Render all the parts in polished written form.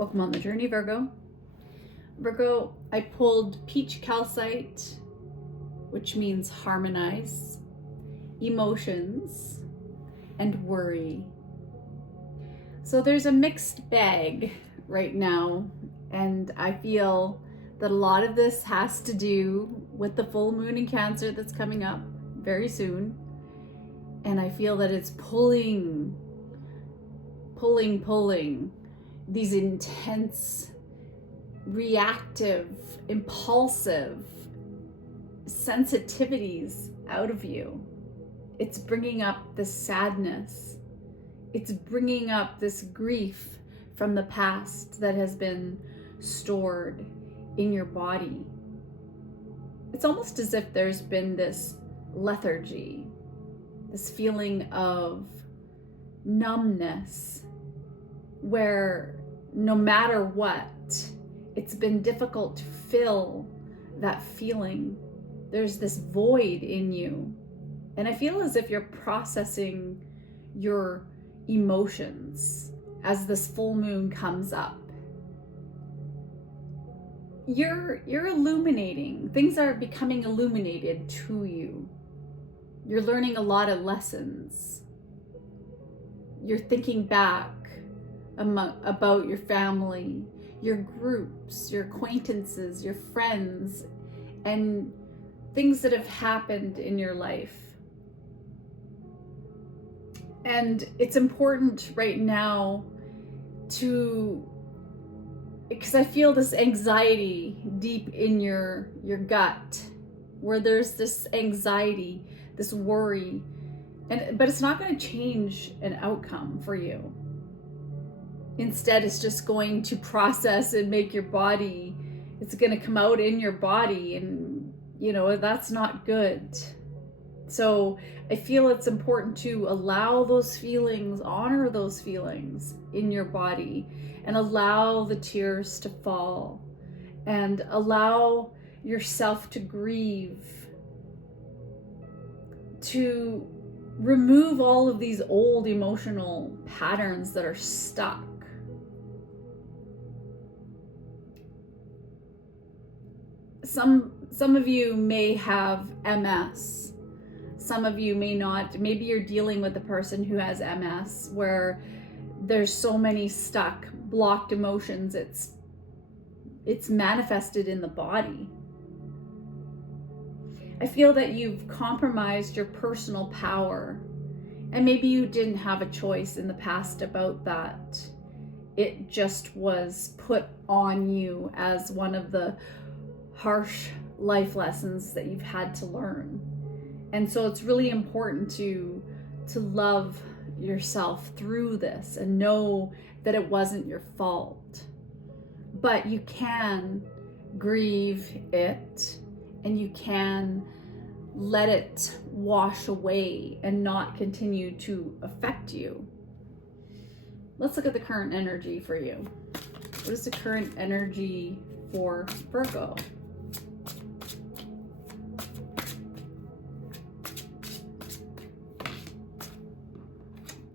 Welcome on the journey, Virgo. Virgo, I pulled peach calcite, which means harmonize, emotions, and worry. So there's a mixed bag right now, and I feel that a lot of this has to do with the full moon in Cancer that's coming up very soon. And I feel that it's pulling these intense, reactive, impulsive sensitivities out of you. It's bringing up this sadness. It's bringing up this grief from the past that has been stored in your body. It's almost as if there's been this lethargy, this feeling of numbness, where no matter what, it's been difficult to fill that feeling. There's this void in you. And I feel as if you're processing your emotions as this full moon comes up. You're illuminating. Things are becoming illuminated to you. You're learning a lot of lessons. You're thinking back about your family, your groups, your acquaintances, your friends, and things that have happened in your life. And it's important right now because I feel this anxiety deep in your gut, where there's this anxiety, this worry, but it's not going to change an outcome for you. Instead, it's just going to process and make your body, it's going to come out in your body, and that's not good. So I feel it's important to allow those feelings, honor those feelings in your body, and allow the tears to fall, and allow yourself to grieve, to remove all of these old emotional patterns that are stuck. Some of you may have MS. Some of you may not. Maybe you're dealing with a person who has MS, where there's so many stuck, blocked emotions. It's manifested in the body. I feel that you've compromised your personal power, and maybe you didn't have a choice in the past about that. It just was put on you as one of the harsh life lessons that you've had to learn. And so it's really important to love yourself through this and know that it wasn't your fault. But you can grieve it, and you can let it wash away and not continue to affect you. Let's look at the current energy for you. What is the current energy for Virgo?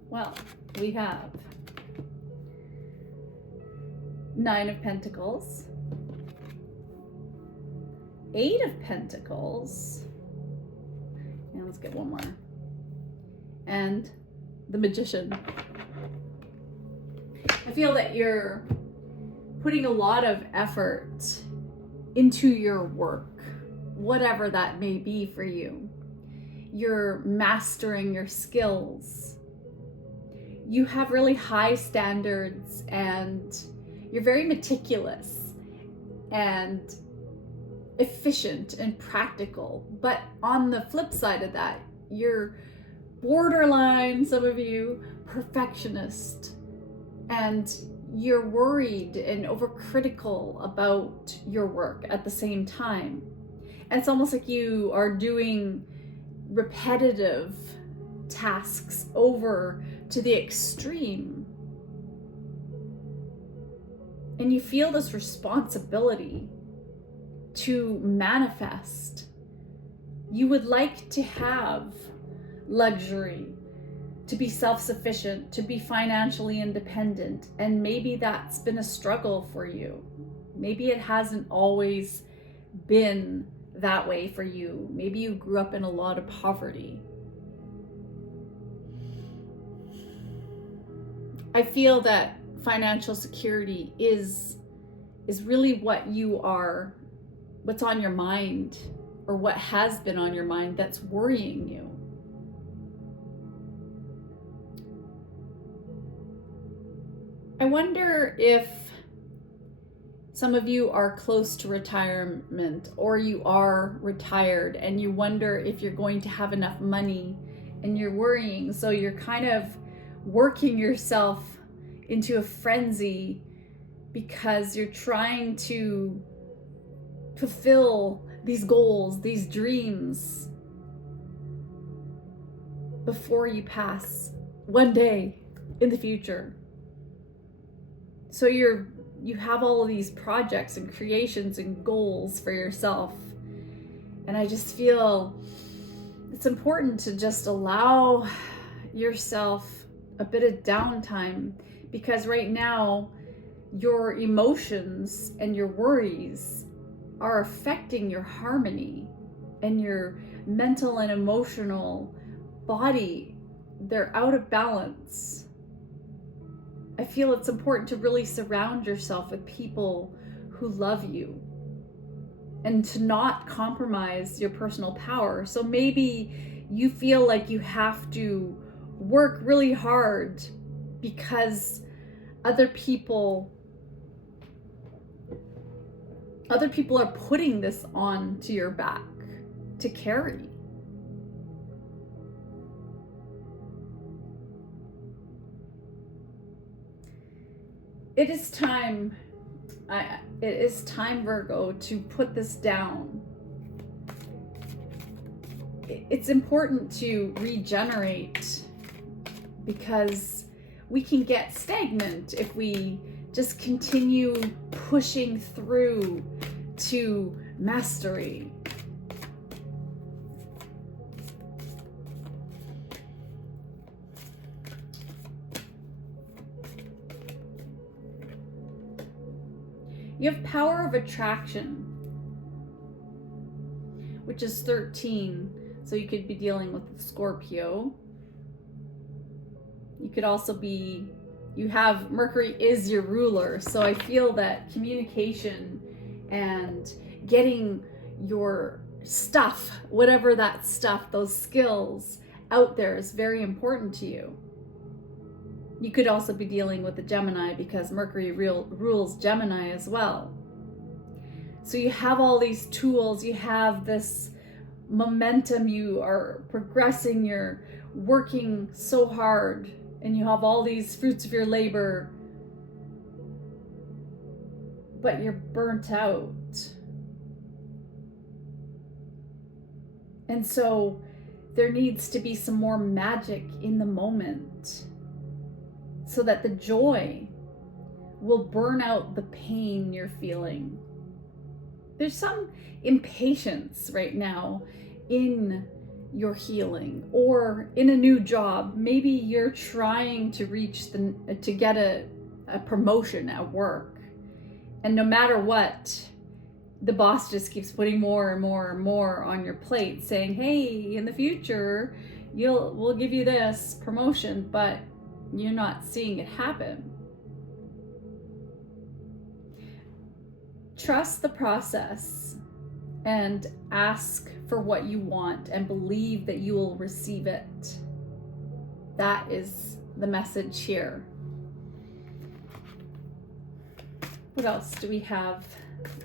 Well, we have Nine of Pentacles, Eight of Pentacles, and let's get one more, and the Magician. I feel that you're putting a lot of effort into your work, whatever that may be for you. You're mastering your skills. You have really high standards, and you're very meticulous and efficient and practical. But on the flip side of that, you're borderline, some of you, perfectionist, and you're worried and overcritical about your work at the same time. And it's almost like you are doing repetitive tasks over to the extreme, and you feel this responsibility to manifest. You would like to have luxury, to be self-sufficient, to be financially independent. And maybe that's been a struggle for you. Maybe it hasn't always been that way for you. Maybe you grew up in a lot of poverty. I feel that financial security is really what you are, what's on your mind, or what has been on your mind that's worrying you. I wonder if some of you are close to retirement, or you are retired and you wonder if you're going to have enough money, and you're worrying. So you're kind of working yourself into a frenzy because you're trying to fulfill these goals, these dreams before you pass one day in the future. So you have all of these projects and creations and goals for yourself. And I just feel it's important to just allow yourself a bit of downtime, because right now your emotions and your worries are affecting your harmony and your mental and emotional body. They're out of balance. I feel it's important to really surround yourself with people who love you and to not compromise your personal power. So maybe you feel like you have to work really hard because other people are putting this on to your back to carry. It is time, Virgo, to put this down. It's important to regenerate, because we can get stagnant if we just continue pushing through to mastery. You have power of attraction, which is 13. So you could be dealing with Scorpio. You could also be, you have Mercury is your ruler. So I feel that communication and getting your stuff, whatever that stuff, those skills out there is very important to you. You could also be dealing with the Gemini, because Mercury rules Gemini as well. So you have all these tools, you have this momentum, you are progressing, you're working so hard, and you have all these fruits of your labor, but you're burnt out. And so there needs to be some more magic in the moment, so that the joy will burn out the pain you're feeling. There's some impatience right now in your healing or in a new job. Maybe you're trying to get a promotion at work, and no matter what, the boss just keeps putting more and more and more on your plate, saying, hey, in the future we'll give you this promotion, but you're not seeing it happen. Trust the process and ask for what you want and believe that you will receive it. That is the message here. What else do we have?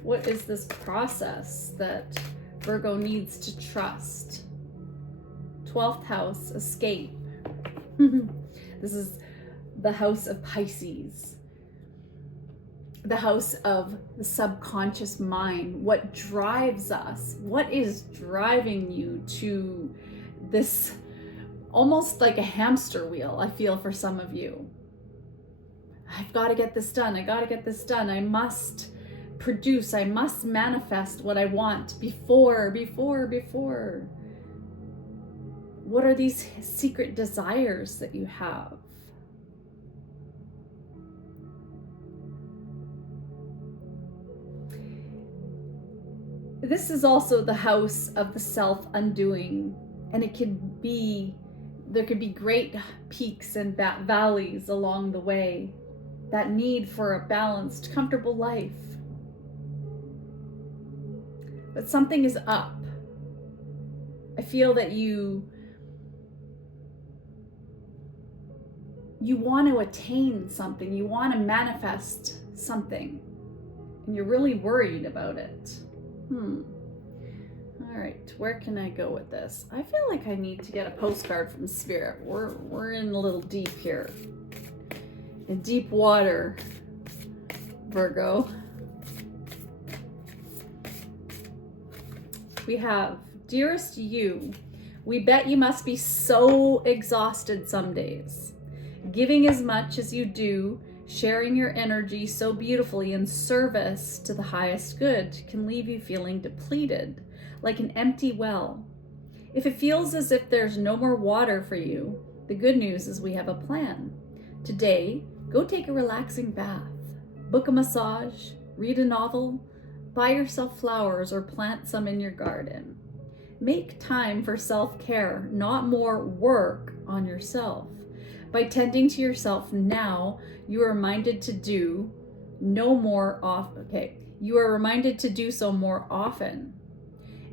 What is this process that Virgo needs to trust? 12th house, escape. This is the house of Pisces, the house of the subconscious mind. What drives us? What is driving you to this almost like a hamster wheel, I feel, for some of you? I've got to get this done. I got to get this done. I must produce. I must manifest what I want before. What are these secret desires that you have? This is also the house of the self-undoing, and there could be great peaks and valleys along the way. That need for a balanced, comfortable life. But something is up. I feel that you want to attain something, you want to manifest something, and you're really worried about it. All right, where can I go with this? I feel like I need to get a postcard from Spirit. We're in a little deep here. In deep water, Virgo. We have, dearest you, we bet you must be so exhausted some days. Giving as much as you do, sharing your energy so beautifully in service to the highest good can leave you feeling depleted, like an empty well. If it feels as if there's no more water for you, the good news is we have a plan. Today, go take a relaxing bath, book a massage, read a novel, buy yourself flowers or plant some in your garden. Make time for self-care, not more work on yourself. By tending to yourself now, you are reminded to do you are reminded to do so more often.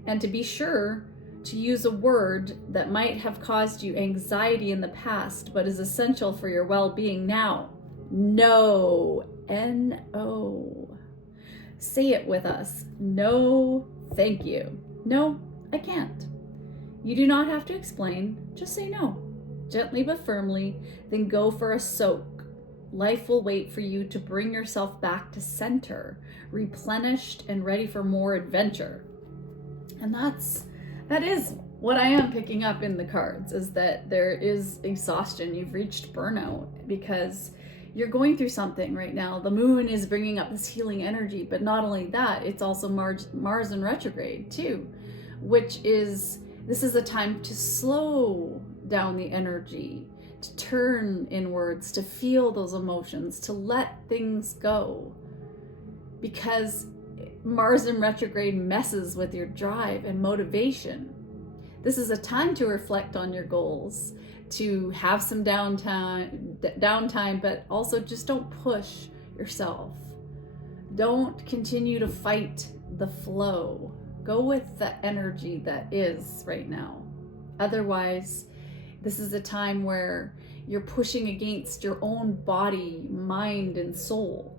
And to be sure to use a word that might have caused you anxiety in the past, but is essential for your well-being now. No. N-O. Say it with us. No, thank you. No, I can't. You do not have to explain. Just say no. Gently but firmly, then go for a soak. Life will wait for you to bring yourself back to center, replenished and ready for more adventure. And that is what I am picking up in the cards, is that there is exhaustion. You've reached burnout because you're going through something right now. The moon is bringing up this healing energy, but not only that, it's also Mars in retrograde too, which is, this is a time to slow down the energy, to turn inwards, to feel those emotions, to let things go. Because Mars in retrograde messes with your drive and motivation. This is a time to reflect on your goals, to have some downtime, but also just don't push yourself. Don't continue to fight the flow. Go with the energy that is right now. Otherwise, this is a time where you're pushing against your own body, mind, and soul.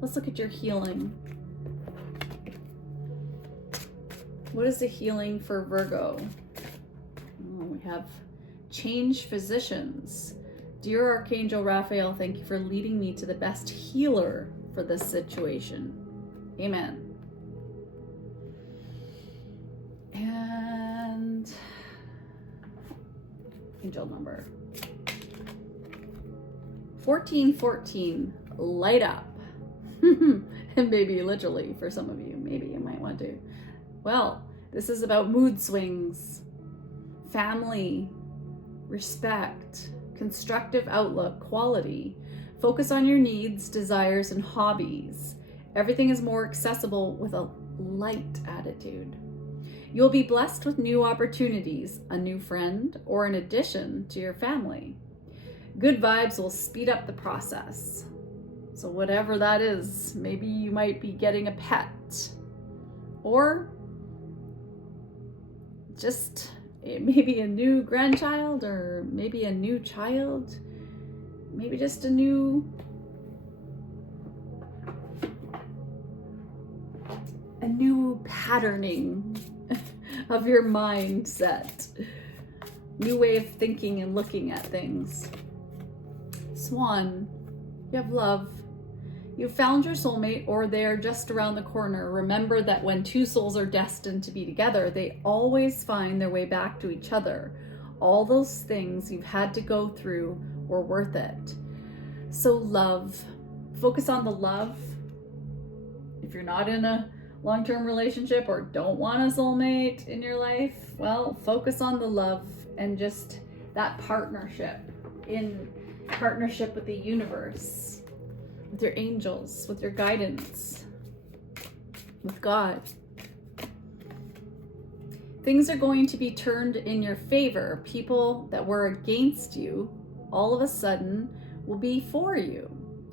Let's look at your healing. What is the healing for Virgo? Oh, we have change physicians. Dear Archangel Raphael, thank you for leading me to the best healer for this situation. Amen. And angel number 1414, light up. And maybe literally for some of you, maybe you might want to. Well, this is about mood swings, family, respect, constructive outlook, quality. Focus on your needs, desires, and hobbies. Everything is more accessible with a light attitude. You'll be blessed with new opportunities, a new friend, or an addition to your family. Good vibes will speed up the process. So whatever that is, maybe you might be getting a pet, or just maybe a new grandchild, or maybe a new child, maybe just a new patterning of your mindset, new way of thinking and looking at things. Swan, you have love. You found your soulmate, or they're just around the corner. Remember that when two souls are destined to be together, they always find their way back to each other. All those things you've had to go through were worth it. So love, focus on the love. If you're not in a long-term relationship or don't want a soulmate in your life, well, focus on the love and just that partnership, in partnership with the universe, with your angels, with your guidance, with God. Things are going to be turned in your favor. People that were against you, all of a sudden, will be for you.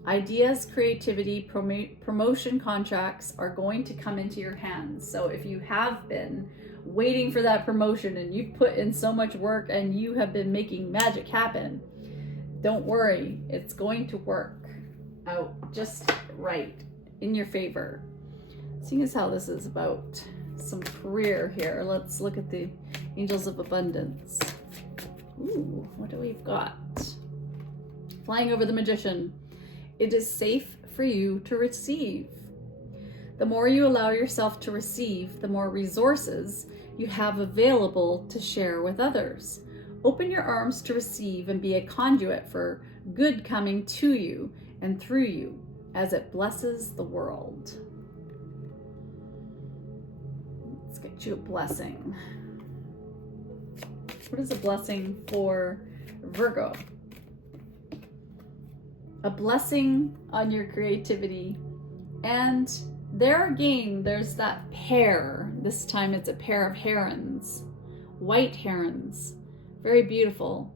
Ideas, creativity, promotion contracts are going to come into your hands. So if you have been waiting for that promotion and you've put in so much work and you have been making magic happen, don't worry, it's going to work out just right in your favor. Seeing as how this is about some career here, let's look at the Angels of Abundance. Ooh, what do we've got? Flying over the Magician. It is safe for you to receive. The more you allow yourself to receive, the more resources you have available to share with others. Open your arms to receive and be a conduit for good coming to you and through you as it blesses the world. Let's get you a blessing. What is a blessing for Virgo? A blessing on your creativity. And there again, there's that pair. This time it's a pair of herons, white herons. Very beautiful.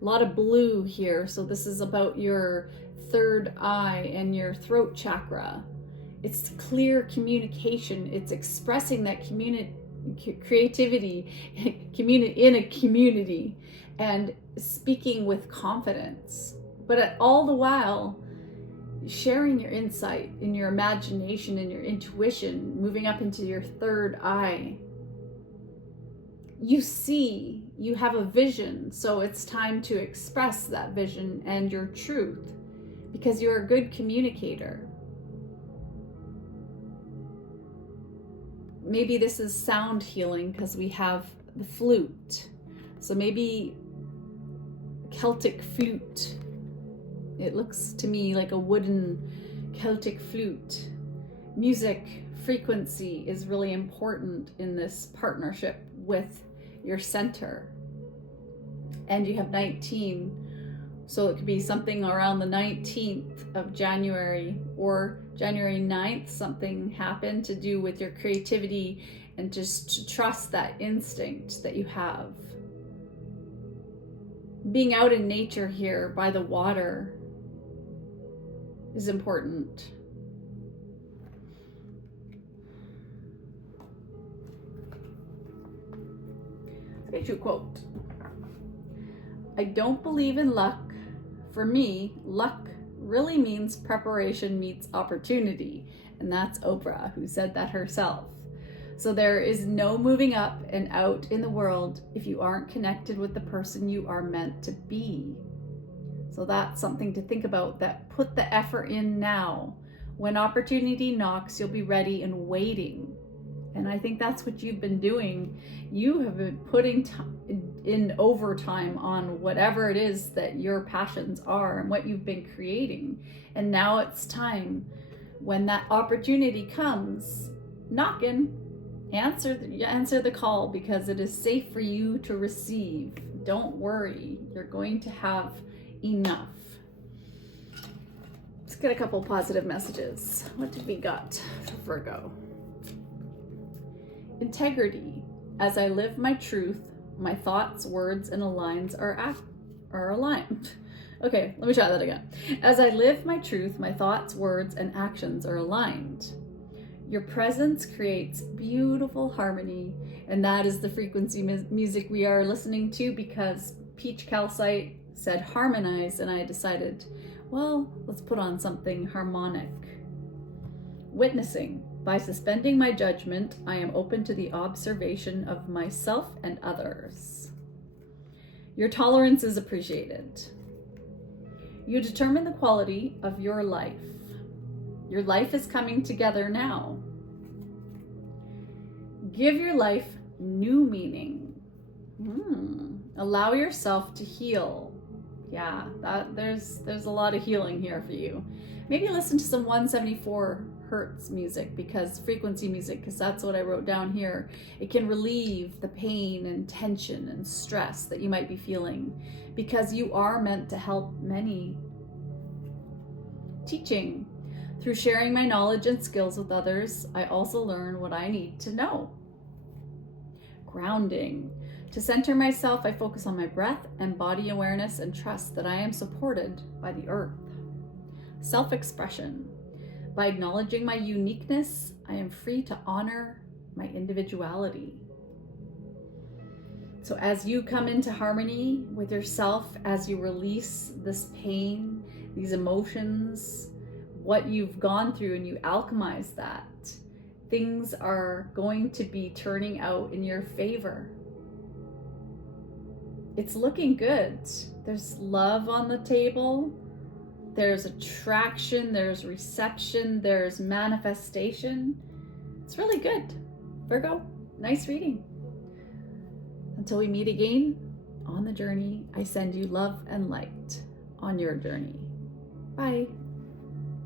A lot of blue here. So this is about your third eye and your throat chakra. It's clear communication. It's expressing that creativity in a community and speaking with confidence. But all the while, sharing your insight in your imagination and your intuition, moving up into your third eye. You see, you have a vision, so it's time to express that vision and your truth because you're a good communicator. Maybe this is sound healing because we have the flute. So maybe Celtic flute. It looks to me like a wooden Celtic flute. Music frequency is really important in this partnership with your center. And you have 19, so it could be something around the 19th of January or January 9th, something happened to do with your creativity and just to trust that instinct that you have. Being out in nature here by the water is important. Let's get you a quote. I don't believe in luck. For me, luck really means preparation meets opportunity. And that's Oprah, who said that herself. So there is no moving up and out in the world if you aren't connected with the person you are meant to be. So that's something to think about, that put the effort in now. When opportunity knocks, you'll be ready and waiting. And I think that's what you've been doing. You have been putting in overtime on whatever it is that your passions are and what you've been creating. And now it's time, when that opportunity comes knocking, answer the call, because it is safe for you to receive. Don't worry, you're going to have enough. Let's get a couple positive messages. What did we got for Virgo? Integrity. As I live my truth, my thoughts, words, and lines are aligned. Okay, let me try that again. As I live my truth, my thoughts, words, and actions are aligned. Your presence creates beautiful harmony, and that is the frequency music we are listening to, because Peach Calcite said harmonize, and I decided, well, let's put on something harmonic. Witnessing. By suspending my judgment, I am open to the observation of myself and others. Your tolerance is appreciated. You determine the quality of your life. Your life is coming together now. Give your life new meaning. Allow yourself to heal. Yeah, there's a lot of healing here for you. Maybe listen to some 174 hertz music, because frequency music, because that's what I wrote down here. It can relieve the pain and tension and stress that you might be feeling, because you are meant to help many. Teaching. Through sharing my knowledge and skills with others, I also learn what I need to know. Grounding. To center myself, I focus on my breath and body awareness and trust that I am supported by the earth. Self-expression. By acknowledging my uniqueness, I am free to honor my individuality. So as you come into harmony with yourself, as you release this pain, these emotions, what you've gone through, and you alchemize that, things are going to be turning out in your favor. It's looking good. There's love on the table. There's attraction, there's reception, there's manifestation. It's really good. Virgo, nice reading. Until we meet again on the journey, I send you love and light on your journey. Bye.